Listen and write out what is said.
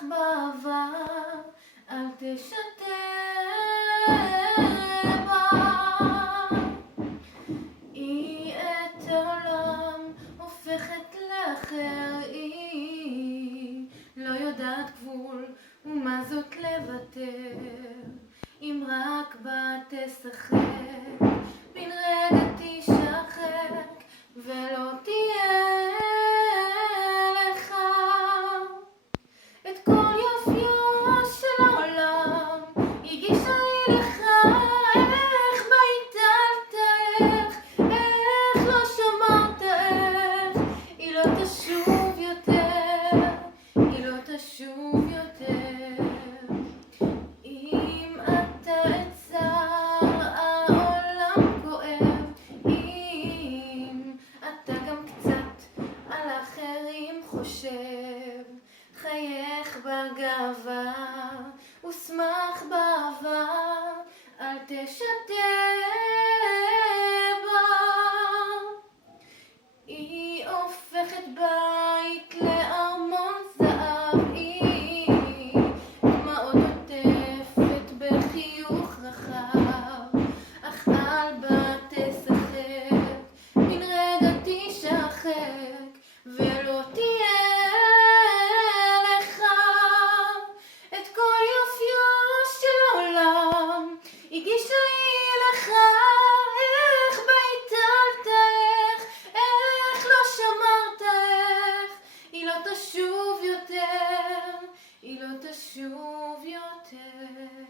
שמח בעבר, אל תשתה בה. היא את העולם הופכת לאחר, היא לא יודעת גבול ומה זאת לוותר. אם רק בה תשחק, בן רגע תשחק ולא תהיה לך את כל יופיו של העולם. הגישה היא לך, איך ביטלת, איך לא שמרת, איך היא לא תשוב יותר, היא לא תשוב יותר. אם אתה את צער העולם כואב, אם אתה גם קצת על אחרים חושב, חייך בגאווה ושמח בעבר, אל תשתה בה. היא הופכת בית לארמון זהב, היא דמעות עוטפת בחיוך רחב, אך אל בה תשחק, בן רגע תשחק ולא תהיה לך את כל יופיו של העולם. הגישה היא לך, איך ביטלת, איך לא שמרת, איך היא לא תשוב יותר, היא לא תשוב יותר.